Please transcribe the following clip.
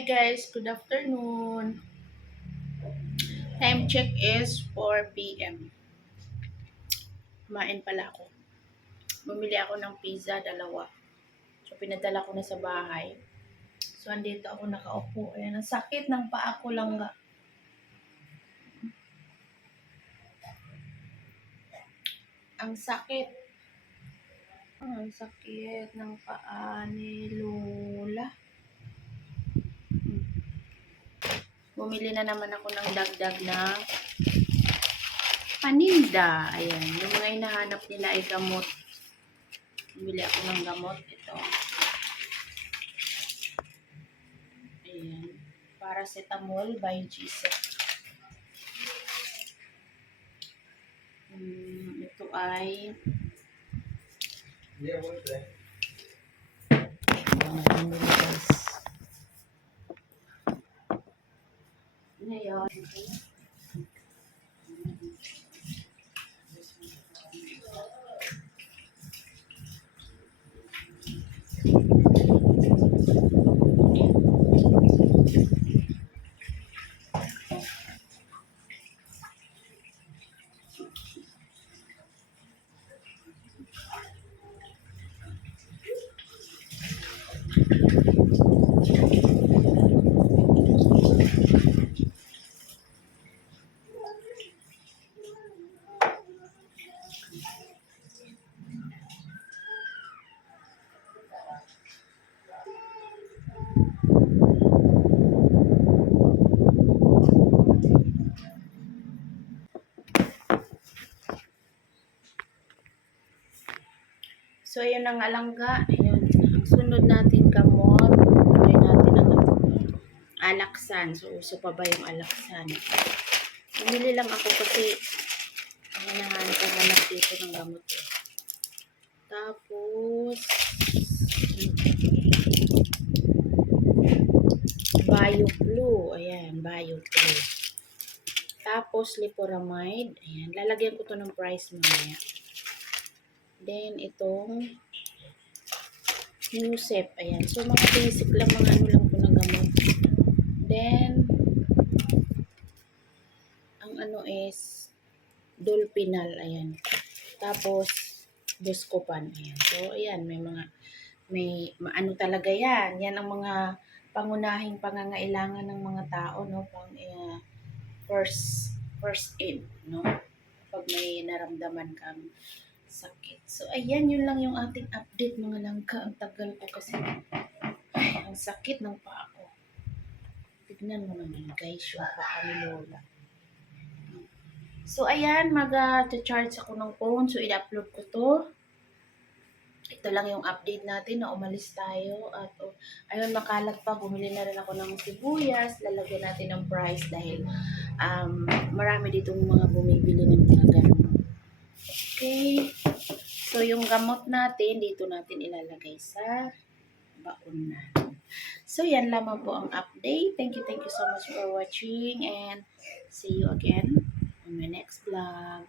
Hi guys, good afternoon. Time check is 4 p.m. Kumain pala ako. Bumili ako ng pizza, dalawa. So, pinadala ko na sa bahay. So, andito ako nakaupo. Ayan, ang sakit ng paa ko lang nga. Ang sakit. Ang sakit ng paa ni Lola. Bumili na naman ako ng dagdag na paninda. Ayan, yung mga hinahanap nila ay gamot. Bumili ako ng gamot. Ito. Ayan. Paracetamol by Gisek. Hmm, ito ay Ayan, Okay. So, ayun ang alangga. Ayun. Sunod natin gamot. Tuloy natin ang alaksan. So, uso pa ba yung alaksan? Bumili lang ako kasi hinahanap ang hanap dito ng gamot. Eh. Tapos, Bioflu. Ayan, Bioflu. Tapos, Liporamide. Ayan, lalagyan ko to ng price mamaya. Then, itong Nusep. Ayan. So, mga basic lang, mga ano lang po ng gamot. Then, ang ano is Dolpinal. Ayan. Tapos, Buscopan. Ayan. So, ayan. May mga, may, ano talaga yan. Yan ang mga pangunahing pangangailangan ng mga tao, no? Pang, uh, first, first aid, no? Pag may naramdaman kang sakit. So, ayan, yun lang yung ating update mga langka. Ang tagal ko kasi. Ay, ang sakit ng paa ko. Tignan mo naman guys, yung paa ni Lola. So, ayan, mag-charge ako ng phone. So, i-upload ko to. Ito lang yung update natin na umalis tayo. At, oh, ayun, makalat pa. Bumili na rin ako ng sibuyas. Lalagyan natin ng price dahil um, marami ditong mga bumibili ng mga ganun. Okay. So, yung gamot natin, dito natin ilalagay sa baon na. So, yan lamang po ang update. Thank you, thank you so much for watching and see you again on my next vlog.